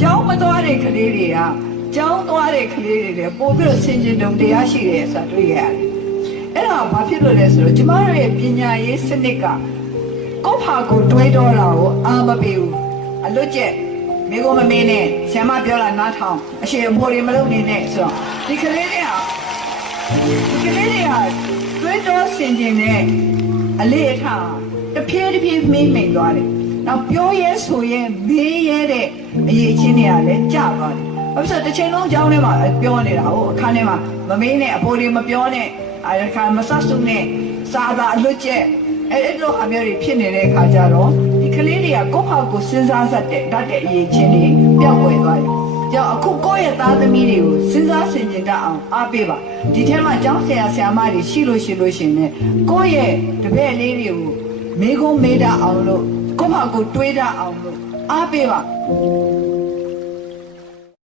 ကျောင်းမသွားတဲ့ကလေးတွေကကျောင်းသွားတဲ့ကလေးတွေလည်းပို့ပြီးတော့ဆင်ခြင်တုံတရားရှိတယ်ဆိုတာတွေ့ရတယ်အဲ့ဒါဘာဖြစ်လို့လဲဆိုတော့ကျမတို့ရဲ့ပညာရေးစနစ်ကကိုယ့်ဖာကိုတွေးတော့တာကိုအာမပေးဘူးအလွတ်ကျက်မိကိုမမင်းနဲ့ဆ iam မပြောတာနားထောင်အရှင်အဖိုးတွေမလုပ်နေနဲ့ဆိုတော့ဒီကလေးတွေကဒီကလေးတွေကတွေးတော့ဆင်ခြင်တဲ့အလေးအထားတဖြည်းတဖြည်းမိမ့်မိန်သွားတယ် နောက်ပြောရဲဆိုရဲမေးရဲတဲ့အရေးချင်းတွေကလည်းကြာသွားတယ်။ဘာဖြစ်လို့တစ်ချိန်လုံးကြောင်းထဲမှာပြောနေတာဟိုအခန်းထဲမှာမမေးနဲ့အဖိုးတွေမပြောနဲ့အဲခါမဆတ်စုနဲ့စာသာအလွတ်ကျက်အဲအဲ့လိုအမျိုးတွေဖြစ်နေတဲ့အခါကျတော့ဒီကလေးတွေကကိုယ့်ဟာကိုယ်စဉ်းစားစက်တဲ့တတ်တဲ့အရေးချင်းတွေပျောက်ကွယ်သွားတယ်။ကြောင့်အခုကိုယ့်ရဲ့သားသမီးတွေကိုစဉ်းစားဆင်ခြင်တတ်အောင်အားပေးပါဒီထဲမှာကျောင်းဆရာဆရာမတွေရှိလို့ရှိလို့ရှင်နဲ့ကိုယ့်ရဲ့တပည့်လေးတွေကိုမေကုန်းမေးတတ်အောင်လို့ ကိုယ့်ဘာကိုယ်တွေးတတ်အောင်လို့အားပေးပါ